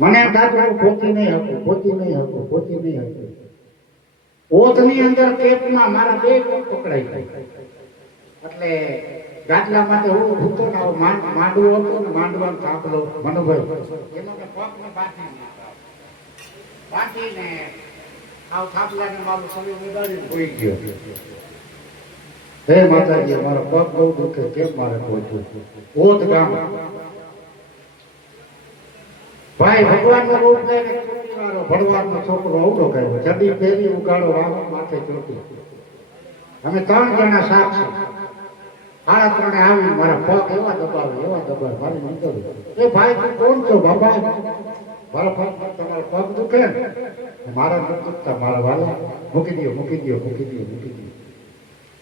મને એમ થતું પોતી નહીં હતું, પોતી નહીં હતું, પોતી નહીં હતું. ઓથની અંદર કેપમાં મારા બે પગ પકડાઈ ગયા. એટલે ગાટલા માટે હું ભૂતો ને માંડવો હતો ને માંડવાનો થાંભલો મનોભાઈ એનો કે પગને બાંધીને આવ થાંભલાને મારું શરીર ઉડાડીને હોઈ ગયો. હે માતાજી મારો પગ બહુ દુખે, કેમ મારે પહોંચવું? ઓથ ગામ ભાઈ ભગવાનનો રૂપ લઈને ભગવાનનો છોકરો અવડો કર્યો, ચડી પહેરી ઉગાડો વાવા માથે ચોટી. અમે 3 જણા સાક્ષી. 3:30 આવી મારા પગ એવા દબાવે મારી નીકળ્યું. એ ભાઈ તું કોણ છો બાપા? મારા પગ તમારો પગ દુખે ને? મારા નથી દુખતા મારા વાલા, મૂકી દો મૂકી દો મૂકી દો મૂકી દો.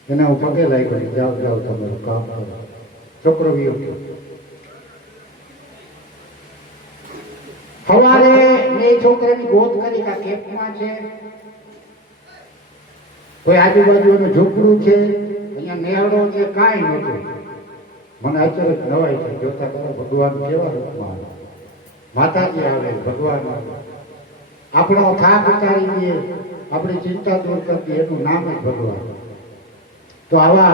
એને હું પગે લાગ્યો, જાઓ જાઓ તમારું કામ કરો. છોકરો વિયો ગયો. સવારે મેં છોકરાની ગોત કરી કે કેપમાં છે, કોઈ આજુબાજુ એનું ઝૂંપડું છે, અહીંયા નેહડો છે, કાંઈ નહોતું. મને અચાનક નવાઈ છે, જોતા કરો ભગવાન કેવા રૂપમાં આવે. માતાજી આવે, ભગવાન આવે, આપણો થાક ઉતારી દે, આપણી ચિંતા દૂર કરી દે, એનું નામ જ ભગવાન. તો આવા